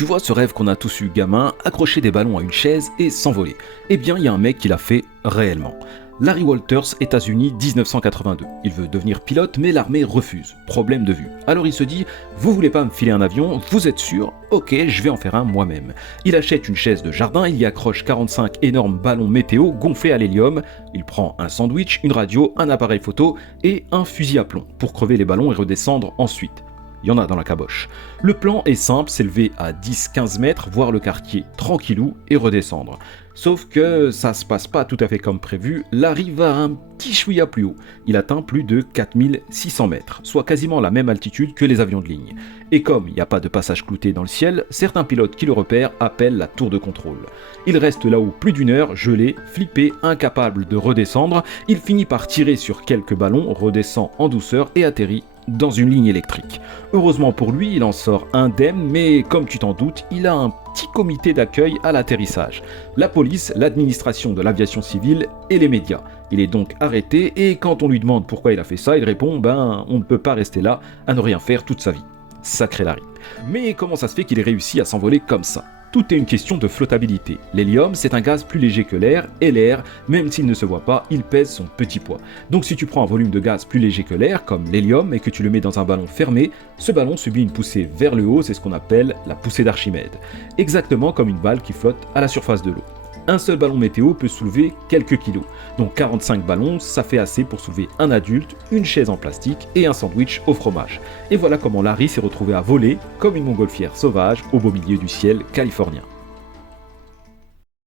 Tu vois ce rêve qu'on a tous eu gamin, accrocher des ballons à une chaise et s'envoler. Eh bien, il y a un mec qui l'a fait réellement. Larry Walters, États-Unis, 1982. Il veut devenir pilote, mais l'armée refuse. Problème de vue. Alors il se dit, vous voulez pas me filer un avion, vous êtes sûr? Ok, je vais en faire un moi-même. Il achète une chaise de jardin, il y accroche 45 énormes ballons météo gonflés à l'hélium. Il prend un sandwich, une radio, un appareil photo et un fusil à plomb pour crever les ballons et redescendre ensuite. Il y en a dans la caboche. Le plan est simple, s'élever à 10-15 mètres, voir le quartier tranquillou et redescendre. Sauf que ça se passe pas tout à fait comme prévu, Larry va un petit chouïa plus haut. Il atteint plus de 4600 mètres, soit quasiment la même altitude que les avions de ligne. Et comme il n'y a pas de passage clouté dans le ciel, certains pilotes qui le repèrent appellent la tour de contrôle. Il reste là-haut plus d'une heure, gelé, flippé, incapable de redescendre. Il finit par tirer sur quelques ballons, redescend en douceur et atterrit dans une ligne électrique. Heureusement pour lui, il en sort indemne, mais comme tu t'en doutes, il a un petit comité d'accueil à l'atterrissage. La police, l'administration de l'aviation civile et les médias. Il est donc arrêté et quand on lui demande pourquoi il a fait ça, il répond « on ne peut pas rester là à ne rien faire toute sa vie ». Sacré Larry. Mais comment ça se fait qu'il ait réussi à s'envoler comme ça ? Tout est une question de flottabilité. L'hélium, c'est un gaz plus léger que l'air, et l'air, même s'il ne se voit pas, il pèse son petit poids. Donc si tu prends un volume de gaz plus léger que l'air, comme l'hélium, et que tu le mets dans un ballon fermé, ce ballon subit une poussée vers le haut, c'est ce qu'on appelle la poussée d'Archimède. Exactement comme une balle qui flotte à la surface de l'eau. Un seul ballon météo peut soulever quelques kilos. Donc 45 ballons, ça fait assez pour soulever un adulte, une chaise en plastique et un sandwich au fromage. Et voilà comment Larry s'est retrouvé à voler comme une montgolfière sauvage au beau milieu du ciel californien.